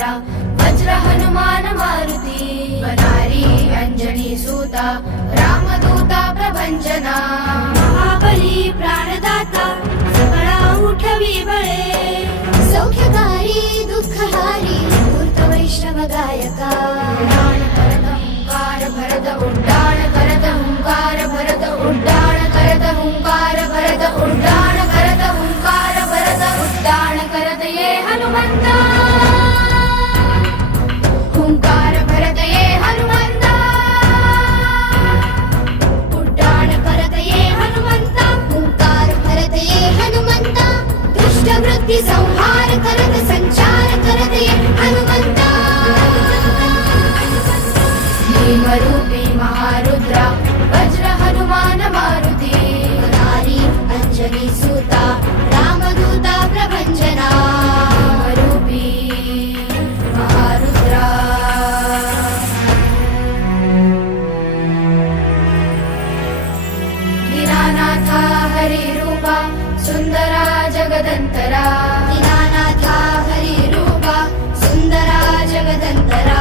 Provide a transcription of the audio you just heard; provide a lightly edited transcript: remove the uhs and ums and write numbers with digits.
महारुद्रा वज्र हनुमान मारुती वनारी अंजनी सूता रामदूता प्रभंजना महाबली प्राणदाता सकळा उठवी बळे सौख्यकारी दुःखहारी मूर्त वैष्णव गायका हुंकार भरत उड्डाण करत हुंकार भरत उड्डाण करत हुंकार भरत उड्डाण करत हुंकार भरत उड्डाण करत ये हनुमंता हुंकार भरत ये हनुमंता उड्डाण करत ये हनुमंता हुंकार भरत ये हनुमंता दुष्ट वृत्ती संहार करत संचार करत ये हनुमंता भीमरूपी महारुद्रा वज्र हनुमान मारुती नारी अंजनी सूता रामदूता प्रभंजना भीमरूपी महारुद्रा दीनानाथा हरिरूपा सुंदरा जगदंतरा दीनानाथा हरिरूपा सुंदरा जगदंतरा